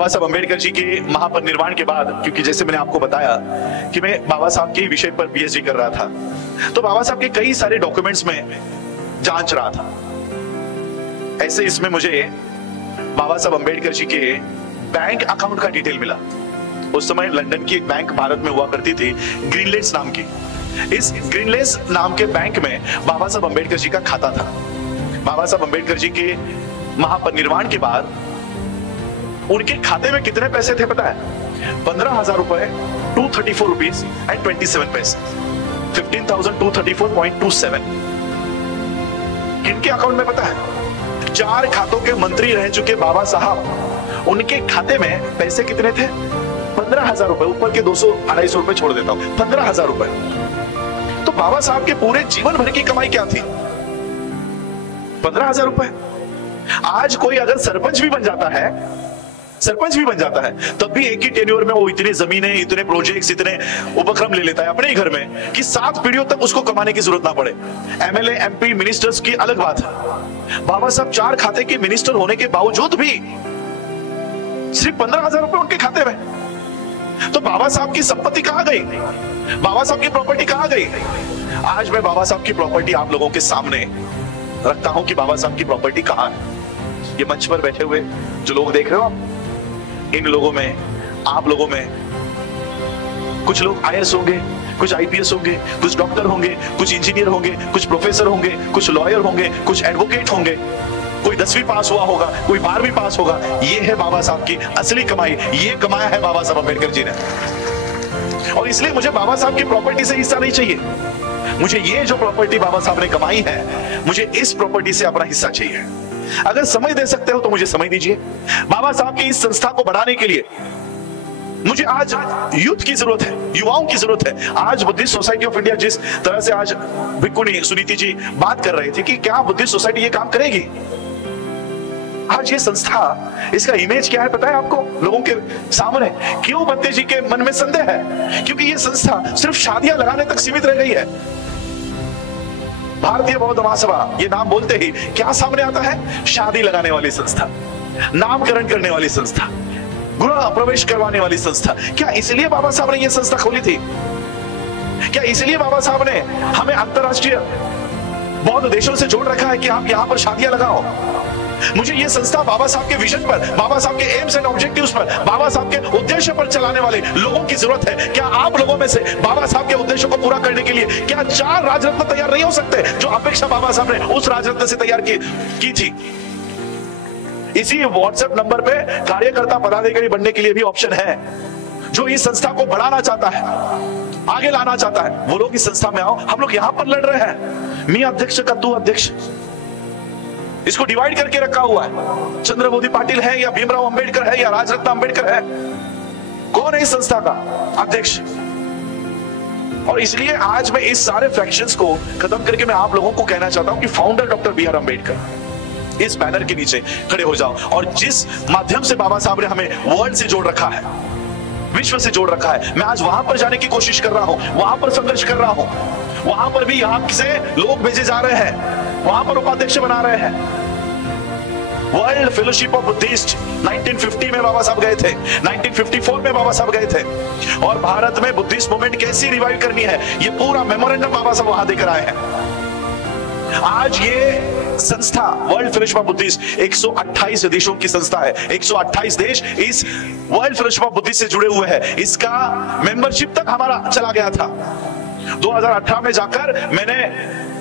बाबा साहब अम्बेडकर जी के महापरिनिर्वाण के बाद, क्योंकि जैसे मैंने आपको बताया कि मैं बाबा साहब के विषय पर पीएचडी कर रहा था, तो बाबा साहब के कई सारे डॉक्यूमेंट्स में जांच रहा था। ऐसे इसमें मुझे बाबा साहब अम्बेडकर जी के बैंक अकाउंट का डिटेल मिला। उस समय लंदन की एक बैंक भारत में हुआ करती थी, ग्रीनलैंड्स नाम की। इस ग्रीनलैंड्स नाम के बैंक में बाबा साहब अम्बेडकर जी का खाता था। बाबा साहब अम्बेडकर जी के महापरिनिर्वाण के बाद उनके खाते में कितने पैसे थे पता है? 15,000 रुपए, 234 रुपीज एंड 27 पैसे, 15,234.27। किनके अकाउंट में पता है? 4 खातों के मंत्री रह चुके बाबा साहब, उनके खाते में पैसे कितने थे? 15,000 रुपए। ऊपर के 200-250 रुपए छोड़ देता हूं, 15,000 रुपए। तो बाबा साहब के पूरे जीवन भर की कमाई क्या थी? 15,000 रुपए। आज कोई अगर सरपंच भी बन जाता है, तब भी एक ही टेन्योर में वो इतनी जमीनें, इतने प्रोजेक्ट्स, इतने उपक्रम ले लेता है अपने ही घर में कि 7 पीढ़ियों तक उसको कमाने की जरूरत ना पड़े। एमएलए, एमपी, मिनिस्टर्स की अलग बात है। बाबा साहब 4 खाते के मिनिस्टर होने के बावजूद भी सिर्फ 15,000 रुपए उनके खाते में। तो बाबा साहब की संपत्ति कहां गई? बाबा साहब की प्रॉपर्टी कहां गई? आज मैं बाबा साहब की प्रॉपर्टी आप लोगों के सामने रखता हूं कि बाबा साहब की प्रॉपर्टी कहां है। ये मंच पर बैठे हुए जो लोग देख रहे हो आप, इन लोगों में, आप लोगों में कुछ लोग आईएएस होंगे, कुछ आईपीएस होंगे, कुछ डॉक्टर होंगे, कुछ इंजीनियर होंगे, कुछ प्रोफेसर होंगे, कुछ लॉयर होंगे, कुछ एडवोकेट होंगे, कोई 10वीं पास हुआ होगा, कोई 12वीं पास होगा। ये है बाबा साहब की असली कमाई, ये कमाया है बाबा साहब अम्बेडकर जी ने। और इसलिए मुझे बाबा साहब की प्रॉपर्टी से हिस्सा नहीं चाहिए। मुझे ये जो प्रॉपर्टी बाबा साहब ने कमाई है, मुझे इस प्रॉपर्टी से अपना हिस्सा चाहिए। अगर समय दे सकते हो तो मुझे समय दीजिए। बाबा साहब की इस संस्था को बढ़ाने के लिए मुझे आज यूथ की जरूरत है, युवाओं की जरूरत है। आज बुद्धिस्ट सोसाइटी ऑफ इंडिया, जिस तरह से आज भिक्खुनी सुनीति जी बात कर रहे थे कि क्या बुद्धिस्ट सोसाइटी ये काम करेगी, आज ये संस्था, इसका इमेज क्या है पता है आपको? लोगों के सामने क्यों बंते जी के मन में संदेह है? क्योंकि ये संस्था सिर्फ शादियां लगाने तक सीमित रह गई है। भारतीय बौद्ध महासभा ये नाम बोलते ही क्या सामने आता है? शादी लगाने वाली संस्था, नामकरण करने वाली संस्था, गृह प्रवेश करवाने वाली संस्था। क्या इसलिए बाबा साहब ने ये संस्था खोली थी? क्या इसलिए बाबा साहब ने हमें अंतरराष्ट्रीय बौद्ध देशों से जोड़ रखा है कि आप यहां पर शादियां लगाओ? मुझे ये संस्था बाबा साहब के विजन पर, बाबा साहब के एम्स एंड ऑब्जेक्टिव्स पर, बाबा साहब के उद्देश्य पर चलाने वाले लोगों की जरूरत है। क्या आप लोगों में से बाबा साहब के उद्देश्यों को पूरा करने के लिए क्या 4 राजरत्न तैयार नहीं हो सकते, जो अपेक्षा बाबा साहब ने उस राजरत्न से तैयार की थी? इसी व्हाट्सएप नंबर पे कार्यकर्ता पदाधिकारी बनने के लिए भी ऑप्शन है। जो इस संस्था को बढ़ाना चाहता है, आगे लाना चाहता है, वो लोग इस संस्था में आओ। हम लोग यहां पर लड़ रहे हैं, मैं अध्यक्ष का तू अध्यक्ष, इसको डिवाइड करके रखा हुआ है। चंद्रबोधी पाटिल है या भीमराव अंबेडकर है या राजरत्न अंबेडकर है? कौन है इस संस्था का अध्यक्ष? और इसलिए आज मैं इस सारे फ्रैक्शंस को खत्म करके मैं आप लोगों को कहना चाहता हूं कि founder doctor B R Ambedkar, इस बैनर के नीचे खड़े हो जाओ। और जिस माध्यम से बाबा साहब ने हमें वर्ल्ड से जोड़ रखा है, विश्व से जोड़ रखा है, मैं आज वहां पर जाने की कोशिश कर रहा हूं, वहां पर संघर्ष कर रहा हूं। वहां पर भी यहां से लोग भेजे जा रहे हैं, वहां पर उपाध्यक्ष बना रहे हैं। वर्ल्ड फेलोशिप ऑफ बुद्धिस्ट 1950 में बाबा साहब गए थे, 1954 में बाबा साहब गए थे। और भारत में बुद्धिस्ट मूवमेंट कैसी रिवाइव करनी है, ये पूरा मेमोरेंडम बाबा साहब वहां देकर आए हैं। आज ये संस्था वर्ल्ड फेलोशिप ऑफ बुद्धिस्ट 128 देशों की संस्था है। 128 देश इस वर्ल्ड फेलोशिप ऑफ बुद्धिस्ट से जुड़े हुए हैं। इसका मेंबरशिप तक हमारा चला गया था। 2018 में जाकर मैंने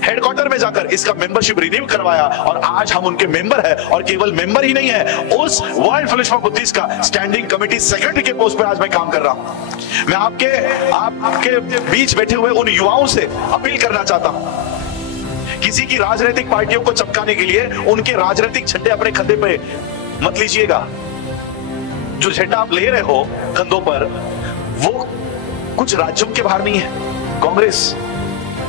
हेडक्वार्टर में जाकर इसका मेंबरशिप रिन्यू करवाया और आज हम उनके मेंबर हैं। और केवल मेंबर ही नहीं है, उस वर्ल्ड फेलोशिप ऑफ बुद्धिस्ट का स्टैंडिंग कमेटी सेक्रेटरी के पोस्ट पर आज मैं काम कर रहा हूं। मैं आपके बीच बैठे हुए उन युवाओं से अपील करना चाहता हूं, किसी की राजनीतिक पार्टियों को चमकाने के लिए उनके राजनीतिक झंडे अपने कंधे पे मत लीजिएगा। जो झंडा आप ले रहे हो कंधों पर, वो कुछ राज्यों के बाहर नहीं है। कांग्रेस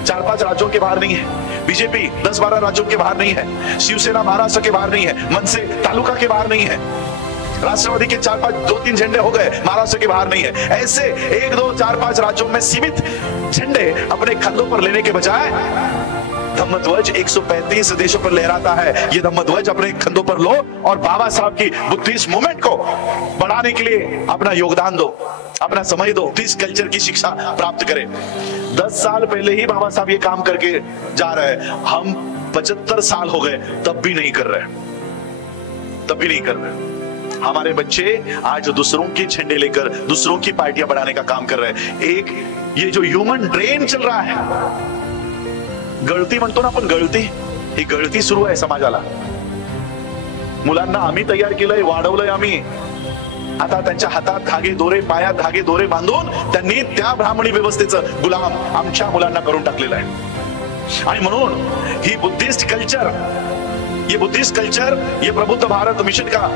4-5 राज्यों के बाहर नहीं है, बीजेपी 10-12 राज्यों के बाहर नहीं है, शिवसेना महाराष्ट्र के बाहर नहीं है, मनसे तालुका के बाहर नहीं है, राष्ट्रवादी के 2-3 झंडे हो गए, महाराष्ट्र के बाहर नहीं है। ऐसे 1, 2, 4, 5 राज्यों में सीमित झंडे अपने कंधों पर लेने के बजाय धम्मध्वज 135 देशों पर लहराता है। ये धम्मध्वज अपने कंधों पर लो और बाबा साहब की बुद्धिस्ट मूवमेंट को बढ़ा बढ़ाने के लिए अपना योगदान दो, अपना समय दो, इस कल्चर की शिक्षा प्राप्त करें। 10 साल पहले ही बाबा साहब ये काम करके जा रहे हैं, हम 75 साल हो गए तब भी नहीं कर रहे, तब भी नहीं कर रहे। हमारे बच्चे आज दूसरों के झंडे लेकर दूसरों की पार्टियां बढ़ाने का काम कर रहे हैं। एक ये जो ह्यूमन ड्रेन चल रहा है, गळती म्हणतो ना आपण, गळती, ही गळती सुरू आहे समाजाला। मुलांना आम्ही तयार केलंय, वाढवलंय आम्ही, आता त्यांच्या हातात धागे दोरे, पायात धागे दोरे बांधून त्यांनी त्या ब्राह्मणी व्यवस्थेचं गुलाम आमच्या मुलांना करून टाकलेलं आहे। आणि म्हणून ही बुद्धिस्ट कल्चर, ये बुद्धिस्ट कल्चर, ये प्रबुद्ध भारत मिशन का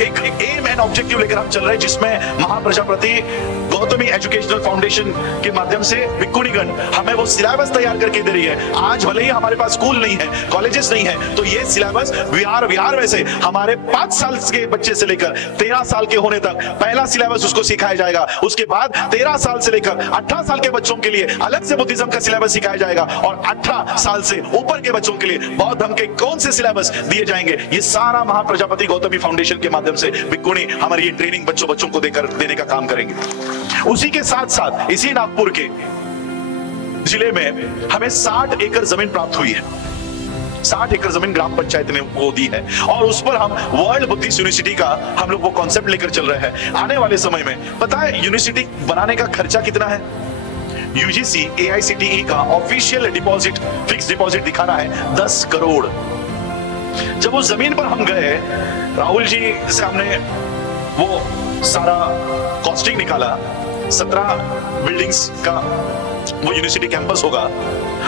एक एम एंड ऑब्जेक्टिव लेकर हम चल रहे हैं, जिसमें महाप्रजापति गौतमी एजुकेशनल फाउंडेशन के माध्यम से भिक्खुनीगण हमें वो सिलेबस तैयार करके दे रही है। आज भले ही हमारे पास स्कूल नहीं है, कॉलेजेस नहीं है, तो ये सिलेबस विहार में से हमारे 5 साल के बच्चे से लेकर 13 साल के होने तक पहला सिलेबस उसको सिखाया जाएगा। उसके बाद 13 साल से लेकर 18 साल के बच्चों के लिए अलग से बुद्धिज्म का सिलेबस सिखाया जाएगा, और 18 साल से ऊपर के बच्चों के लिए बौद्ध धर्म के कौन से सिलेबस दिए जाएंगे, ये सारा महाप्रजापति गौतमी फाउंडेशन के माध्यम से भिक्खुनी हमारी ये ट्रेनिंग बच्चों को देने का काम करेंगे। उसी के साथ साथ इसी नागपुर के जिले में हमें 60 एकड़ जमीन प्राप्त हुई है। 60 एकड़ जमीन ग्राम पंचायत ने वो दी है, और उस पर हम वर्ल्ड बुद्धिस्ट यूनिवर्सिटी का हम लोग वो कॉन्सेप्ट लेकर चल रहे हैं। आने वाले समय में पता है यूनिवर्सिटी बनाने का खर्चा कितना है? यूजीसी एआईसीटीई का ऑफिशियल डिपॉजिट, फिक्स डिपॉजिट दिखाना है 10 करोड़। जब उस जमीन पर हम गए, राहुल जी से हमने वो सारा कॉस्टिंग निकाला, 17 बिल्डिंग्स का वो यूनिवर्सिटी कैंपस होगा,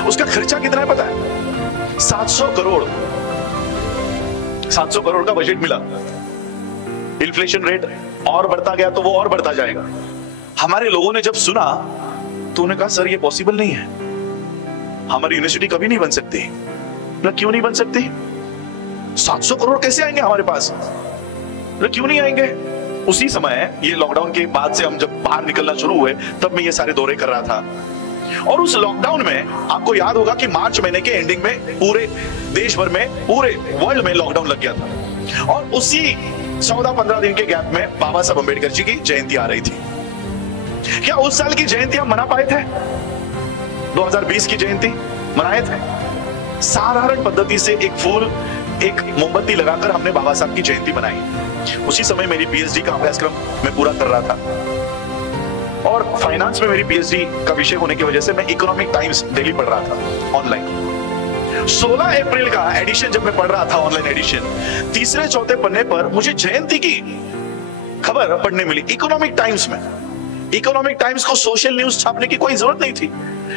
उसका खर्चा कितना है पता है? 700 करोड़। 700 करोड़ का बजट मिला। इन्फ्लेशन रेट और बढ़ता गया तो वो और बढ़ता जाएगा। हमारे लोगों ने जब सुना तो उन्होंने कहा सर ये पॉसिबल नहीं है, हमारी यूनिवर्सिटी कभी नहीं बन सकती। क्यों नहीं बन सकती? 700 करोड़ कैसे आएंगे हमारे पास? क्यों नहीं आएंगे? उसी समय ये लॉकडाउन के बाद से हम जब बाहर निकलना शुरू हुए, तब मैं ये सारे दौरे कर रहा था। और उस लॉकडाउन में आपको याद होगा कि मार्च महीने के एंडिंग में पूरे देश भर में, पूरे वर्ल्ड में लॉकडाउन लग गया था, और उसी 14-15 दिन के गैप में बाबा साहब अम्बेडकर जी की जयंती आ रही थी। क्या उस साल की जयंती हम मना पाए थे? 2020 की जयंती मनाए थे? साधारण पद्धति से एक फूल, एक मोमबत्ती लगाकर हमने बाबा साहब की जयंती बनाई। उसी समय मेरी पीएचडी का अभ्यासक्रम मैं पूरा कर रहा था, और फाइनेंस में मेरी पीएचडी का विषय होने की वजह से मैं इकोनॉमिक टाइम्स डेली पढ़ रहा था ऑनलाइन। 16 अप्रैल का एडिशन जब मैं पढ़ रहा था, ऑनलाइन एडिशन, तीसरे चौथे पन्ने पर मुझे जयंती की खबर पढ़ने मिली इकोनॉमिक टाइम्स में। इकोनॉमिक टाइम्स को सोशल न्यूज छापने की कोई जरूरत नहीं थी,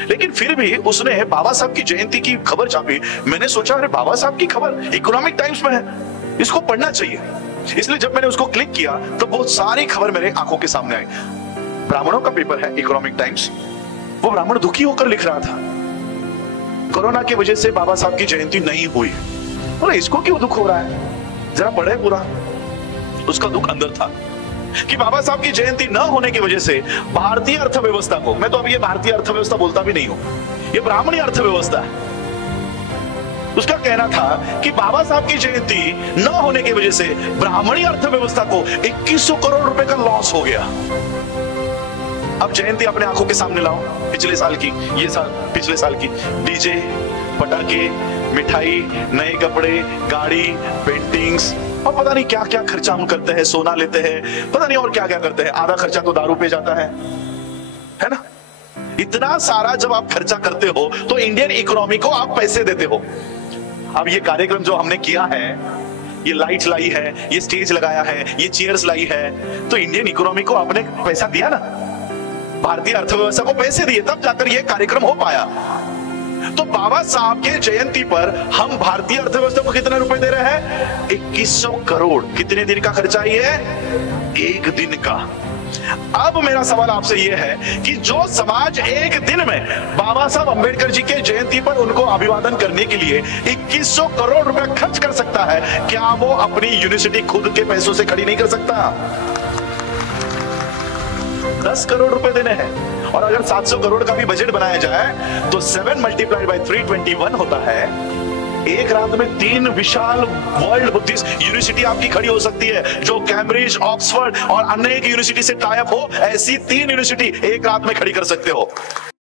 लेकिन फिर भी उसने बाबा साहब की जयंती की खबर छापी। मैंने सोचा अरे बाबा साहब की खबर इकोनॉमिक टाइम्स में है, इसको पढ़ना चाहिए। इसलिए जब मैंने उसको क्लिक किया तो बहुत सारी खबर मेरे आंखों के सामने आई। ब्राह्मणों का पेपर है इकोनॉमिक टाइम्स, वो ब्राह्मण दुखी होकर लिख रहा था, कोरोना की वजह से बाबा साहब की जयंती नहीं हुई। अरे इसको क्यों दुख हो रहा है? जरा पढ़े पूरा। उसका दुख अंदर था कि बाबा साहब की जयंती न होने की वजह से भारतीय अर्थव्यवस्था को, मैं तो अभी ये भारतीय अर्थव्यवस्था बोलता भी नहीं हूं, ये ब्राह्मणी अर्थव्यवस्था है, उसका कहना था कि बाबा साहब की जयंती न होने की वजह से ब्राह्मणी अर्थव्यवस्था को 2100 करोड़ रुपए का लॉस हो गया। अब जयंती अपने आंखों के सामने लाओ, पिछले साल की, ये साल पिछले साल की, डीजे, पटाखे, मिठाई, नए कपड़े, गाड़ी, पेंटिंग्स, और पता नहीं क्या क्या खर्चा हम करते हैं, सोना लेते हैं, पता नहीं और क्या क्या करते हैं। आधा खर्चा तो दारू पे जाता है ना? इतना सारा जब आप खर्चा करते हो तो इंडियन इकोनॉमी को आप पैसे देते हो। अब ये कार्यक्रम जो हमने किया है, ये लाइट लाई है, ये स्टेज लगाया है, ये चेयर्स लाई है, तो इंडियन इकोनॉमी को आपने पैसा दिया ना, भारतीय अर्थव्यवस्था को पैसे दिए, तब जाकर ये कार्यक्रम हो पाया। तो बाबा साहब के जयंती पर हम भारतीय अर्थव्यवस्था को कितने रुपए दे रहे हैं? 2100 करोड़। कितने दिन का खर्चा है? 1 दिन का। अब मेरा सवाल आपसे यह है कि जो समाज एक दिन में बाबा साहब अंबेडकर जी के जयंती पर उनको अभिवादन करने के लिए 2100 करोड़ रुपए खर्च कर सकता है, क्या वो अपनी यूनिवर्सिटी खुद के पैसों से खड़ी नहीं कर सकता? 10 करोड़ रुपए देने हैं, और अगर 700 करोड़ का भी बजट बनाया जाए तो 7 × 321 होता है एक रात में 3 विशाल वर्ल्ड बुद्धिस्ट यूनिवर्सिटी आपकी खड़ी हो सकती है, जो कैम्ब्रिज, ऑक्सफोर्ड और अन्य यूनिवर्सिटी से टाई अप हो। ऐसी 3 यूनिवर्सिटी एक रात में खड़ी कर सकते हो।